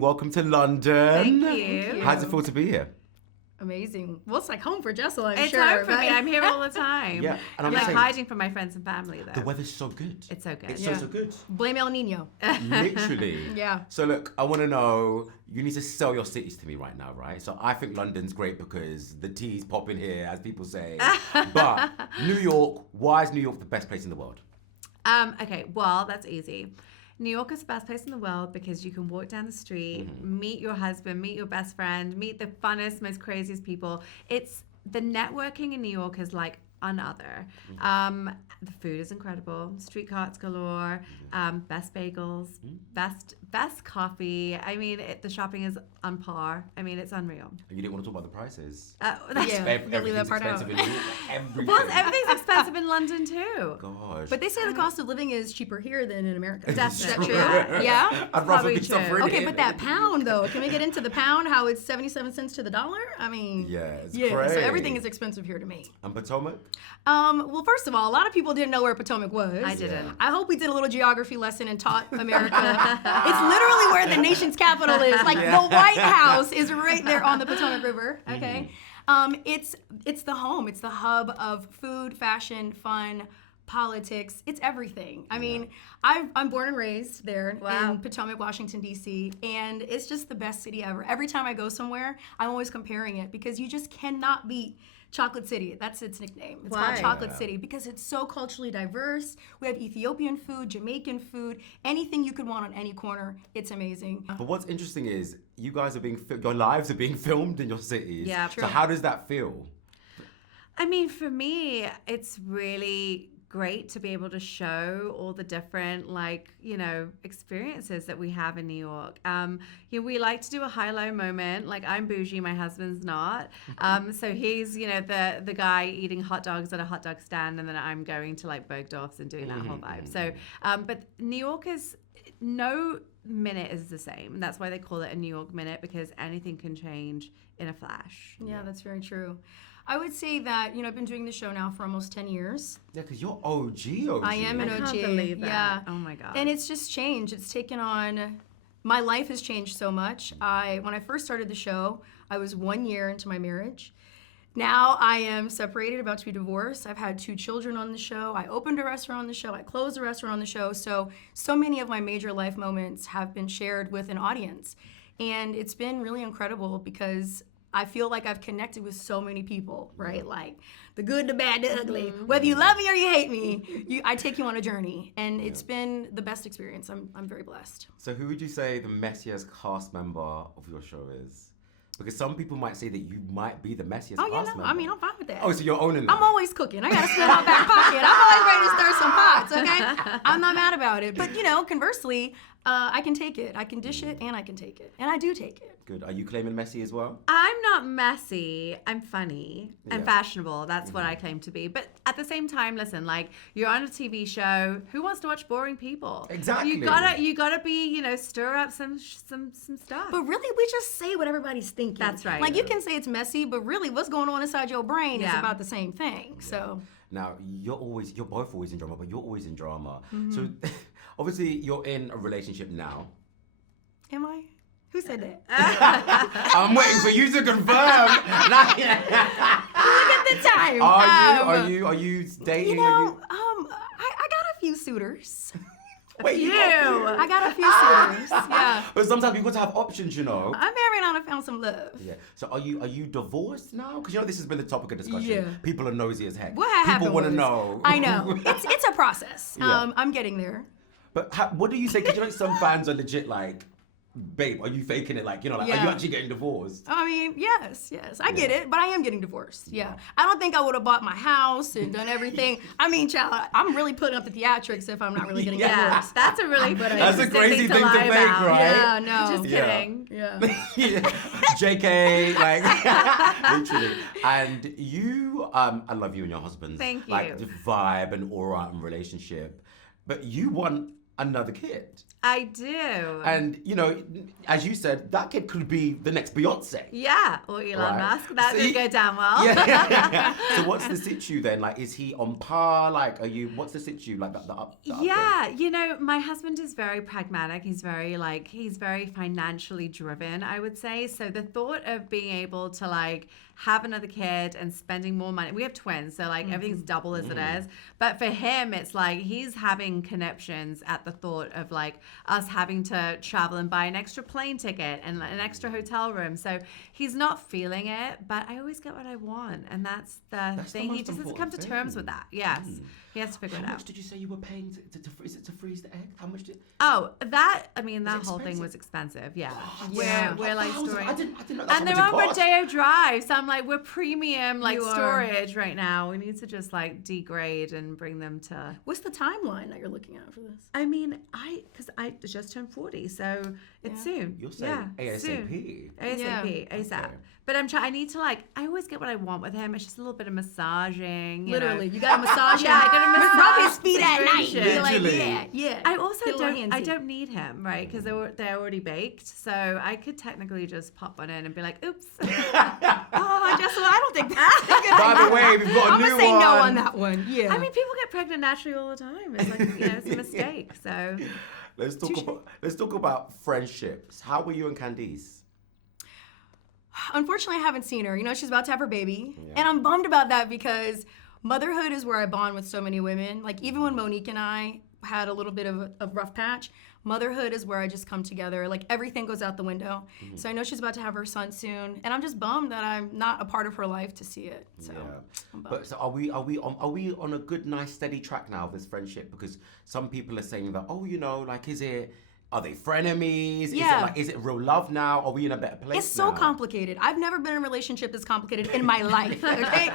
welcome to London. Thank you. How does it feel to be here? Amazing. Well, it's like home for Jessel, I'm It's sure. home for me. I'm here all the time. Yeah, and I'm like saying, hiding from my friends and family, though. the weather's so good. It's so good. It's Yeah. so good. Blame El Nino. Literally. Yeah. So look, I want to know, you need to sell your cities to me right now, right? So I think London's great because the tea's popping here, as people say. But New York, why is New York the best place in the world? Okay, well, that's easy. New York is the best place in the world because you can walk down the street, meet your husband, meet your best friend, meet the funnest, most craziest people. It's the networking in New York is like another. The food is incredible. Street carts galore. Best bagels. Best coffee. I mean, the shopping is on par. I mean, it's unreal. You didn't want to talk about the prices. That's Yeah. You'll leave that Everything's part out. expensive in New York. Everything. Well, everything's expensive in London too. Gosh. But they say the cost of living is cheaper here than in America. That's Is that true. true? Yeah? I'd rather Probably be true. suffering Okay, here. but that pound, though. Can we get into the pound, how it's 77 cents to the dollar? I mean... Yeah, it's Yeah, crazy. so everything is expensive here to me. And Potomac? Well, first of all, a lot of people didn't know where Potomac was. I didn't. I hope we did a little geography lesson and taught America. It's literally where the nation's capital is. Like the White House is right there on the Potomac River. Okay, it's the home. It's the hub of food, fashion, fun, politics. It's everything. I mean, I'm born and raised there in Potomac, Washington, D.C., and it's just the best city ever. Every time I go somewhere, I'm always comparing it because you just cannot beat Chocolate City. That's its nickname. It's called Why? Chocolate City because it's so culturally diverse. We have Ethiopian food, Jamaican food, anything you could want on any corner. It's amazing. But what's interesting is you guys are your lives are being filmed in your cities. Yeah, So how does that feel? I mean, for me, it's really great to be able to show all the different, experiences that we have in New York. We like to do a high-low moment. Like, I'm bougie, my husband's not. So he's, the guy eating hot dogs at a hot dog stand, and then I'm going to, Bergdorf's and doing that whole vibe. So, but New York is, no minute is the same. And that's why they call it a New York minute, because anything can change in a flash. Yeah, that's very true. I would say that, I've been doing the show now for almost 10 years. Yeah, because you're OG. I am an I OG. can't believe that. Yeah. Oh my God. And it's just changed. It's taken on, my life has changed so much. When I first started the show, I was 1 year into my marriage. Now I am separated, about to be divorced. I've had 2 children on the show. I opened a restaurant on the show. I closed a restaurant on the show. So many of my major life moments have been shared with an audience. And it's been really incredible because I feel like I've connected with so many people, right? Like the good, the bad, the ugly. Whether you love me or you hate me, I take you on a journey. And it's been the best experience. I'm very blessed. So who would you say the messiest cast member of your show is? Because some people might say that you might be the messiest Oh, yeah, cast no. member. I mean, I'm fine with that. Oh, so you're owning that? I'm always cooking. I got to spend my back pocket. I'm always ready to stir some pots, okay? I'm not mad about it. But, conversely, I can take it. I can dish it and I can take it. And I do take it. Good. Are you claiming messy as well? I'm not messy. I'm funny and Yeah. fashionable. That's what I claim to be. But at the same time, listen, you're on a TV show. Who wants to watch boring people? Exactly. You gotta be, stir up some stuff. But really, we just say what everybody's thinking. That's right. Like, you can say it's messy, but really what's going on inside your brain is Yeah. about the same thing. So, Now, you're both always in drama, but you're always in drama. So obviously you're in a relationship now. am I? Who said that? I'm waiting for you to confirm. Look at the time. Are you dating? I got a few suitors. Wait, you? I got a few suitors. Yeah. But sometimes you've got to have options, I'm married and I found some love. Yeah. So are you divorced now? Because this has been the topic of discussion. Yeah. People are nosy as heck. What happened People want to was- know. I know. It's a process. Yeah. I'm getting there. But what do you say? Because some fans are legit like, babe, are you faking it? Are you Yeah. actually getting divorced? I mean, yes. I get it, but I am getting divorced. Yeah. I don't think I would have bought my house and done everything. I mean, child, I'm really putting up the theatrics if I'm not really getting yeah, divorced. that's a really That's a interesting crazy thing to lie make, about. right? Yeah, no. Just Yeah. kidding. Yeah. JK, literally. And you, I love you and your husband's Thank you. the vibe and aura and relationship. But you want another kid. I do. And, you know, as you said, that kid could be the next Beyonce. Yeah, or Elon Right. Musk. That See? didn't go down well. Yeah. So what's the situ then? Like, is he on par? Like, what's the situ? Like, the up Yeah, you know, my husband is very pragmatic. He's very financially driven, I would say. So the thought of being able to like have another kid and spending more money. We have twins, so like everything's double as it is. But for him, it's like he's having conniptions at the thought of like us having to travel and buy an extra plane ticket and an extra hotel room. So he's not feeling it, but I always get what I want. And that's the thing. He most just has to come important to terms thing. with that. Yes. He has to figure How it out. much did you say you were paying is it to freeze the egg? How much did... Oh, that whole thing expensive? was expensive. Yeah. Yeah. We're like $1,000. storing. I didn't know that's And how they're much on it cost. Rodeo Drive, so I'm like, we're premium like You are. storage right now. We need to just like degrade and bring them to. What's the timeline that you're looking at for this? I mean, because I just turned 40, so it's soon. You're saying ASAP. Soon. ASAP, Yeah. ASAP. Okay. But I need to like, I always get what I want with him. It's just a little bit of massaging. You Literally, know. you got to massage Yeah, I gotta massage rub his feet at night. situation. Be like, Literally. yeah. I also Get a little don't. I handsy. don't need him, right? Because they're already baked, so I could technically just pop one in and be like, "Oops." Oh, Jessel, I don't think that's a good By the idea. way, we've got a I'm new gonna say one. no on that one. Yeah. I mean, people get pregnant naturally all the time. It's like it's a mistake. So Let's talk about friendships. How were you and Candice? Unfortunately, I haven't seen her. You know, she's about to have her baby. Yeah. And I'm bummed about that because motherhood is where I bond with so many women. Like, even when Monique and I had a little bit of a rough patch, motherhood is where I just come together. Like, everything goes out the window. So I know she's about to have her son soon. And I'm just bummed that I'm not a part of her life to see it. So I'm bummed. But so are we on a good, nice, steady track now of this friendship? Because some people are saying that, oh, you know, like, are they frenemies? Yeah. Is it real love now? Are we in a better place It's so now? complicated. I've never been in a relationship this complicated in my life, okay?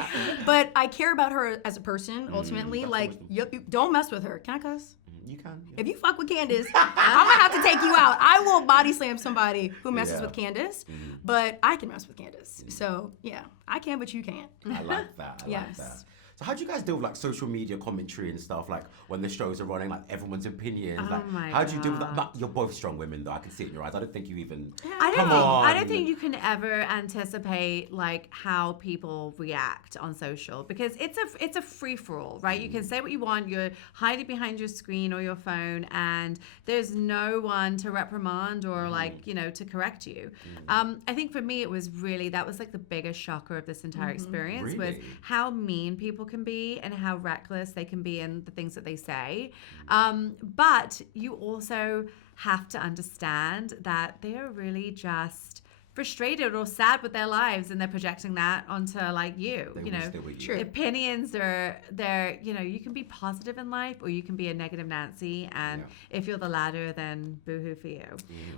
But I care about her as a person, ultimately. that's Like, always you don't mess with her. Can I cuss? You can. Yeah. If you fuck with Candace, I'm gonna have to take you out. I will body slam somebody who messes Yeah. with Candace, but I can mess with Candace. So, yeah, I can, but you can't. I like that. I like Yes. that. So how do you guys deal with like social media commentary and stuff? Like when the shows are running, like everyone's opinions. Oh like, my how do you deal with that? God. You're both strong women, though. I can see it in your eyes. I don't think you even. I Come don't on. think you can ever anticipate like how people react on social because it's a free for all, right? You can say what you want. You're hiding behind your screen or your phone, and there's no one to reprimand or like to correct you. I think for me it was really that was like the biggest shocker of this entire experience was Really? how mean people can be and how reckless they can be in the things that they say. But you also have to understand that they are really just frustrated or sad with their lives and they're projecting that onto like you. They You will know, stay with you. True. opinions are they're you can be positive in life or you can be a negative Nancy, and if you're the latter, then boohoo for you.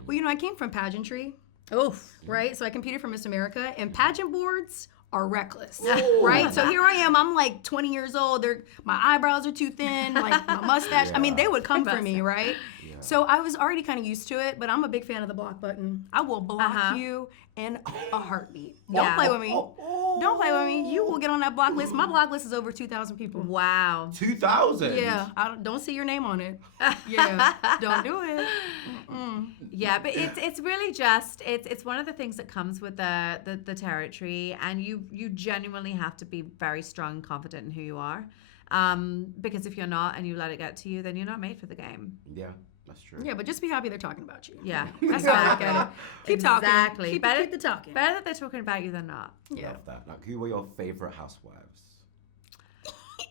Well, I came from pageantry. Oof. Right? So I competed for Miss America, and pageant boards are reckless, right? So here I am. I'm like 20 years old. My eyebrows are too thin, like my mustache. I mean, they would come for me, right? Yeah. So I was already kind of used to it, but I'm a big fan of the block button. I will block you in a heartbeat. Don't Yeah. play with me. Don't play with me. You will get on that block list. My block list is over 2,000 people. Wow. 2,000. Yeah, I don't see your name on it. Yeah, don't do it. Yeah, but it's really just it's one of the things that comes with the territory, and you genuinely have to be very strong and confident in who you are, because if you're not and you let it get to you, then you're not made for the game. Yeah, that's true. Yeah, but just be happy they're talking about you. Yeah, That's how I look at it. Keep talking. Exactly. Keep the talking. Better that they're talking about you than not. Yeah. Love that. Like, who were your favorite housewives?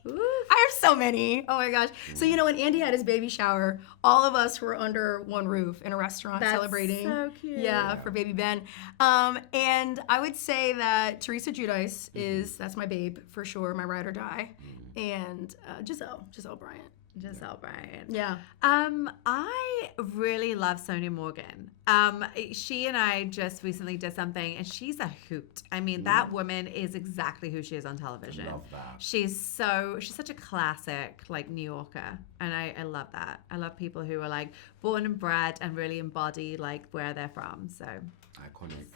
I have so many. Oh my gosh. So when Andy had his baby shower, all of us were under one roof in a restaurant That's celebrating. so cute. Yeah, for baby Ben. And I would say that Teresa Giudice that's my babe for sure, my ride or die. And Jessel Bryant. Jessel Bryant. Yeah. I really love Sonia Morgan. She and I just recently did something, and she's a hoot. I mean, that woman is exactly who she is on television. Love that. She's such a classic, like, New Yorker, and I love that. I love people who are like born and bred and really embody like where they're from. So Iconic.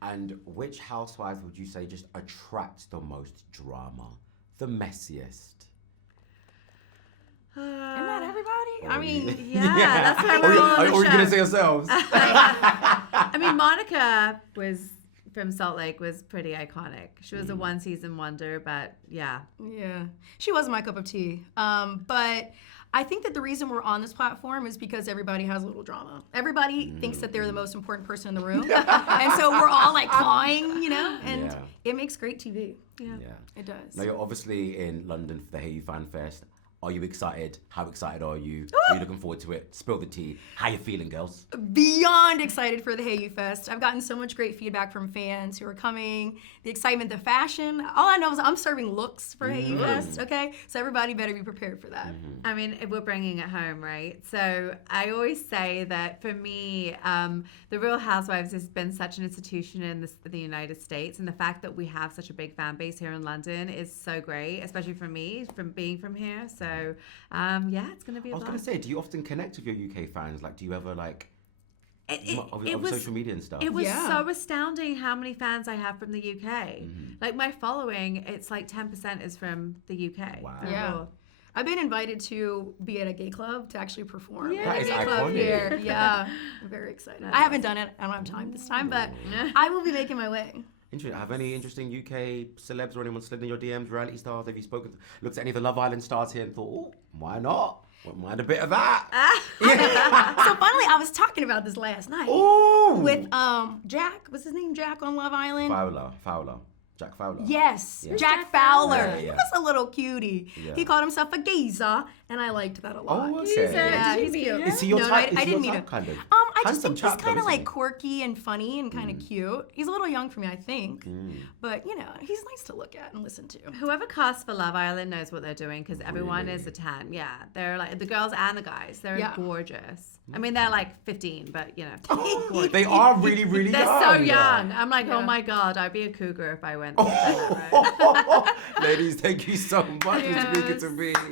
And which housewives would you say just attracts the most drama, the messiest? Isn't that everybody? I mean, yeah, that's why Or we're you- all on the or you show. gonna say yourselves? I mean, Monica was from Salt Lake was pretty iconic. She was a one-season wonder, but yeah. yeah, she was my cup of tea. But I think that the reason we're on this platform is because everybody has a little drama. Everybody thinks that they're the most important person in the room, and so we're all like clawing, you know, and Yeah. it makes great TV. Yeah. Yeah. It does. Now you're obviously in London for the Hayu Fan Fest. Are you excited? How excited are you? Are you looking forward to it? Spill the tea. How you feeling, girls? Beyond excited for the Hayu Fest. I've gotten so much great feedback from fans who are coming. The excitement, the fashion. All I know is I'm serving looks for Hayu Fest, okay? So everybody better be prepared for that. I mean, we're bringing it home, right? So I always say that for me, the Real Housewives has been such an institution in the United States, and the fact that we have such a big fan base here in London is so great, especially for me, from being from here. So yeah, it's going to be a I was gonna blast. say, do you often connect with your UK fans? Like, do you ever like It of was social media and stuff? It was Yeah. so astounding how many fans I have from the UK. Like my following, it's like 10% is from the UK. Wow. for Yeah. Raw. I've been invited to be at a gay club to actually perform. Yeah. at That a is gay club iconic. here. Yeah, I'm very excited. I haven't done it. I don't have time this time, but I will be making my way. Interesting. Have any interesting UK celebs or anyone slid in your DMs, reality stars? Have you looked at any of the Love Island stars here and thought, oh, why not? Wouldn't mind a bit of that. So finally, I was talking about this last night Ooh. with Jack. What's his name? Jack on Love Island. Fowler. Jack Fowler. Yes, Yeah. Jack Fowler. Yeah, yeah. He was a little cutie. Yeah. He called himself a geezer, and I liked that a lot. Oh, okay. Yeah, Did you he's meet cute. him? Is he your No, type? I Is he didn't your meet type, him. kind of? I just Handsome think chap, he's kind though, of like isn't he? quirky and funny and kind of cute. He's a little young for me, I think. But, you know, he's nice to look at and listen to. Whoever casts for Love Island knows what they're doing because everyone Really? is a 10. Yeah, they're like the girls and the guys. They're Yeah. gorgeous. I mean, they're like 15, but you know, They are really, really they're young. so young. I'm like, Yeah. oh my god, I'd be a cougar if I went. That route. Ladies, thank you so much for speaking to me.